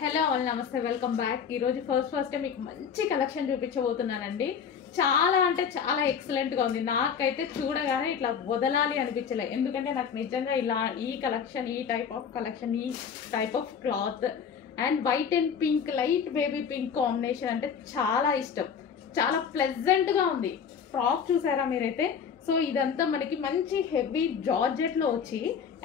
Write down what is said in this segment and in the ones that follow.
Hello all నమస్తే, welcome back. ఈరోజు first మీకు మంచి కలెక్షన్ చూపించబోతున్నానండి. చాలా అంటే చాలా ఎక్సలెంట్గా ఉంది. నాకైతే చూడగానే ఇట్లా వదలాలి అనిపించలే, ఎందుకంటే నాకు నిజంగా ఇలా ఈ కలెక్షన్, ఈ type of cloth and white and pink, light baby pink combination అంటే చాలా ఇష్టం. చాలా ప్లెజెంట్గా ఉంది. ఫ్రాక్ చూసారా మీరైతే? సో ఇదంతా మనకి మంచి హెవీ జార్జెట్లో వచ్చి,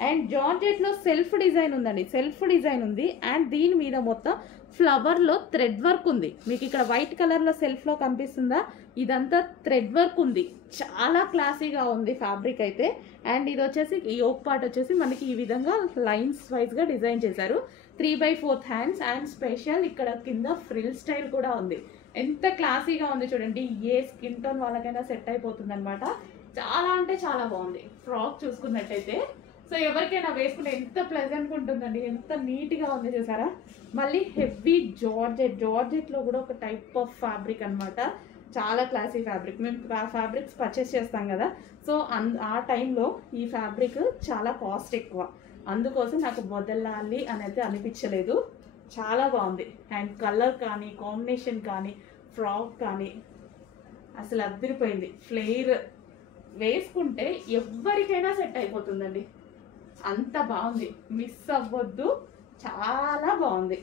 అండ్ జార్జెట్లో సెల్ఫ్ డిజైన్ ఉందండి. సెల్ఫ్ డిజైన్ ఉంది అండ్ దీని మీద మొత్తం ఫ్లవర్లో థ్రెడ్ వర్క్ ఉంది. మీకు ఇక్కడ వైట్ కలర్లో సెల్ఫ్లో కనిపిస్తుందా? ఇదంతా థ్రెడ్ వర్క్ ఉంది. చాలా క్లాసీగా ఉంది ఫ్యాబ్రిక్ అయితే. అండ్ ఇది వచ్చేసి ఈ యోక్ పార్ట్ వచ్చేసి మనకి ఈ విధంగా లైన్స్ వైజ్గా డిజైన్ చేశారు. 3/4 హ్యాండ్స్ అండ్ స్పెషల్ ఇక్కడ కింద ఫ్రిల్ స్టైల్ కూడా ఉంది. ఎంత క్లాసీగా ఉంది చూడండి. ఏ స్కిన్ టోన్ వాళ్ళకైనా సెట్ అయిపోతుంది అనమాట. చాలా అంటే చాలా బాగుంది ఫ్రాక్ చూసుకున్నట్టయితే. సో ఎవరికైనా వేసుకుంటే ఎంత ప్లెజెంట్గా ఉంటుందండి, ఎంత నీట్గా ఉంది చూసారా. మళ్ళీ హెవీ జార్జెట్లో కూడా ఒక టైప్ ఆఫ్ ఫ్యాబ్రిక్ అనమాట. చాలా క్లాసీ ఫ్యాబ్రిక్. మేము ఫ్యాబ్రిక్స్ పర్చేస్ చేస్తాం కదా, సో ఆ టైంలో ఈ ఫ్యాబ్రిక్ చాలా కాస్ట్ ఎక్కువ, అందుకోసం నాకు వదలాలి అని అయితే అనిపించలేదు. చాలా బాగుంది. అండ్ కలర్ కానీ, కాంబినేషన్ కానీ, ఫ్రాక్ కానీ అసలు అదిరిపోయింది. ఫ్లేర్ వేసుకుంటే ఎవరికైనా సెట్ అయిపోతుందండి. అంత బాగుంది, మిస్ అవ్వద్దు. చాలా బాగుంది.